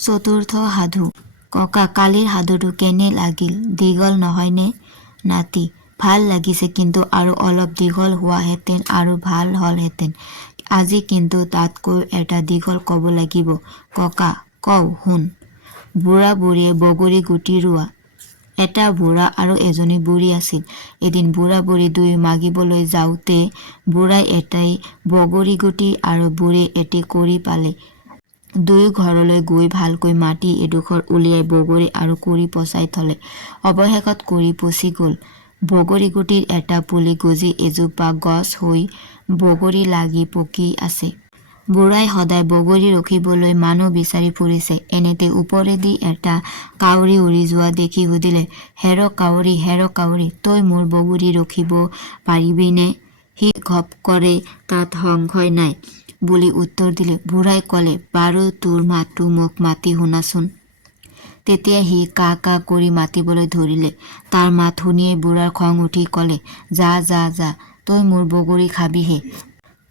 চতুৰ্থ সাধু। ককা, কালিৰ সাধুটো কেনে লাগিল? দীঘল নহয়নে? নাতি: ভাল লাগিছে, কিন্তু আৰু অলপ দীঘল হোৱাহেঁতেন আৰু ভাল হ'লহেঁতেন। আজি কিন্তু তাতকৈ এটা দীঘল ক'ব লাগিব। ককা: কওঁ শুন। বুঢ়া বুঢ়ীয়ে বগৰী গুটি ৰোৱা। এটা বুঢ়া আৰু এজনী বুঢ়ী আছিল। এদিন বুঢ়া বুঢ়ী দুয়ো মাগিবলৈ যাওঁতে বুঢ়াই এটাই বগৰী গুটি আৰু বুঢ়ীয়ে এটি কুৰি পালে। দুয়ো ঘৰলৈ গৈ ভালকৈ মাটি এডোখৰ উলিয়াই বগৰী আৰু কুৰি পচাই থলে। অৱশেষত কুৰি পচি গ'ল। বগৰী গুটিৰ এটা পুলি গজি এজোপা গছ হৈ বগৰী লাগি পকি আছে। বুঢ়াই সদায় বগৰী ৰখিবলৈ মানুহ বিচাৰি ফুৰিছে। এনেতে ওপৰেদি এটা কাউৰী উৰি যোৱা দেখি সুধিলে, হেৰ কাউৰী, হেৰ কাউৰী, তই মোৰ বগৰী ৰখিব পাৰিবিনে? সি ঘপকৰে তাত সংশয় নাই বুলি উত্তৰ দিলে। বুঢ়াই ক'লে, বাৰু তোৰ মাতটো মোক মাতি শুনাচোন। তেতিয়া সি কা কা কৰি মাতিবলৈ ধৰিলে। তাৰ মাত শুনিয়েই বুঢ়াৰ খং উঠি ক'লে, যা যা যা, তই মোৰ বগৰী খাবিহে।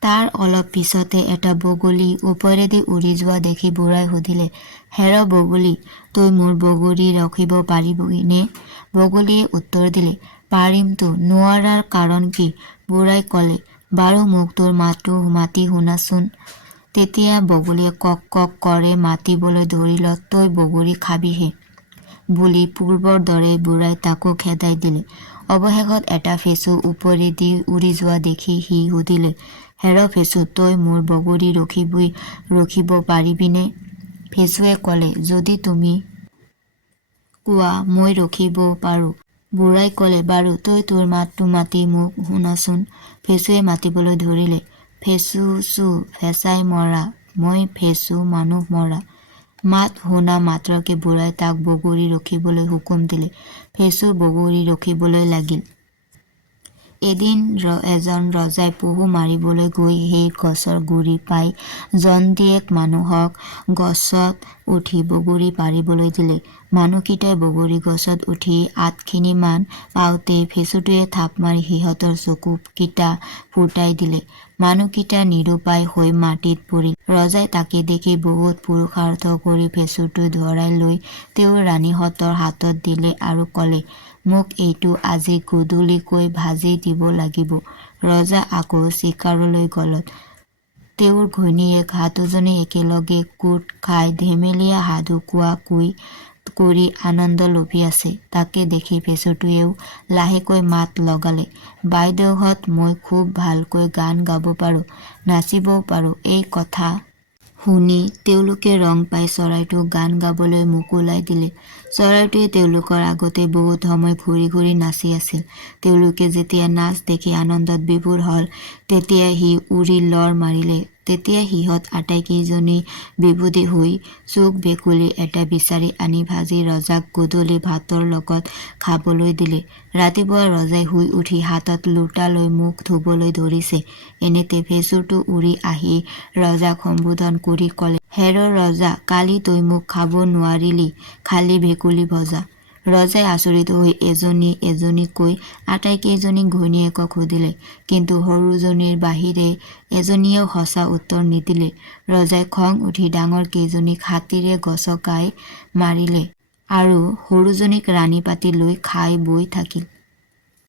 তাৰ অলপ পিছতে এটা বগলী ওপৰেদি উৰি যোৱা দেখি বুঢ়াই সুধিলে, হেৰ বগলী, তই মোৰ বগৰী ৰখিব পাৰিবিনে? বগলীয়ে উত্তৰ দিলে, পাৰিমতো, নোৱাৰাৰ কাৰণ কি? বুঢ়াই ক'লে, বাৰু মোক তোৰ মাতটো মাতি শুনাচোন। তেতিয়া বগলীয়ে কক কক কৰে মাতিবলৈ ধৰিলত, তই বগৰী খাবিহে বুলি পূৰ্বৰ দৰে বুঢ়াই তাকো খেদাই দিলে। অৱশেষত এটা ফেচু ওপৰেদি উৰি যোৱা দেখি সি সুধিলে, হেৰ ফেচু, তই মোৰ বগৰী ৰখিব পাৰিবিনে? ফেচুৱে ক'লে, যদি তুমি কোৱা মই ৰখিব পাৰোঁ। বুঢ়াই ক'লে, বাৰু তই তোৰ মাতটো মাতি মোক শুনাচোন। ফেচুৱে মাতিবলৈ ধৰিলে, ফেচু চু ফেঁচাই মৰা, মই ফেচু মানুহ মৰা। মাত শুনা মাত্ৰকে বুঢ়াই তাক বগৰী ৰখিবলৈ হুকুম দিলে। ফেচু বগৰী ৰখিবলৈ লাগিল। এদিন এজন ৰজাই পহু মাৰিবলৈ গৈ সেই গছৰ গুৰি পাই জন্তীয়েক মানুহক গছত উঠি বগৰী পাৰিবলৈ দিলে। মানুহকেইটাই বগৰী গছত উঠি আধখিনিমান পাওঁতেই ফেচুটোৱে থাপ মাৰি সিহঁতৰ চকু কিটা ফুটাই দিলে। মানুহকেইটা নিৰুপায় হৈ মাটিত পৰিল। ৰজাই তাকে দেখি বহুত পুৰুষাৰ্থ কৰি ফেচুটো ধৰাই লৈ তেওঁৰ ৰাণীহঁতৰ হাতত দিলে আৰু ক'লে, মোক এইটো আজি গধূলিকৈ ভাজি দিব লাগিব। ৰজা আকৌ চিকাৰলৈ গলত তেওঁৰ ঘৈণীয়েক হাতোজনী একেলগে গোট খাই ধেমেলীয়া সাধু কোৱা কৰি আনন্দ লভি আছে। তাকে দেখি ফেচুটোৱেও লাহেকৈ মাত লগালে, বাইদেউহঁত, মই খুব ভালকৈ গান গাব পাৰোঁ, নাচিবও পাৰোঁ। এই কথা শুনি তেওঁলোকে ৰং পাই চৰাইটোক গান গাবলৈ মোকোলাই দিলে। চৰাইটোৱে তেওঁলোকৰ আগতে বহুত সময় ঘূৰি ঘূৰি নাচি আছিল। তেওঁলোকে যেতিয়া নাচ দেখি আনন্দত বিভোৰ হ'ল, তেতিয়া সি উৰি লৰ মাৰিলে। তেতিয়া সিহঁত আটাইকেইজনী বিভূতি হৈ চোক ভেকুলী এটা বিচাৰি আনি ভাজি ৰজাক গধূলি ভাতৰ লগত খাবলৈ দিলে। ৰাতিপুৱা ৰজাই শুই উঠি হাতত লোটা লৈ মুখ ধুবলৈ ধৰিছে। এনেতে ফেচুটো উৰি আহি ৰজাক সম্বোধন কৰি ক'লে, হেৰ ৰজা, কালি তই মোক খাব নোৱাৰিলি, খালি ভেকুলী ভজা। ৰজাই আচৰিত হৈ এজনী এজনীকৈ আটাইকেইজনী ঘৈণীয়েকক সুধিলে, কিন্তু সৰুজনীৰ বাহিৰে এজনীয়েও সঁচা উত্তৰ নিদিলে। ৰজাই খং উঠি ডাঙৰ কেইজনীক হাতীৰে গচকাই মাৰিলে আৰু সৰুজনীক ৰাণী পাতি লৈ খাই বৈ থাকিল।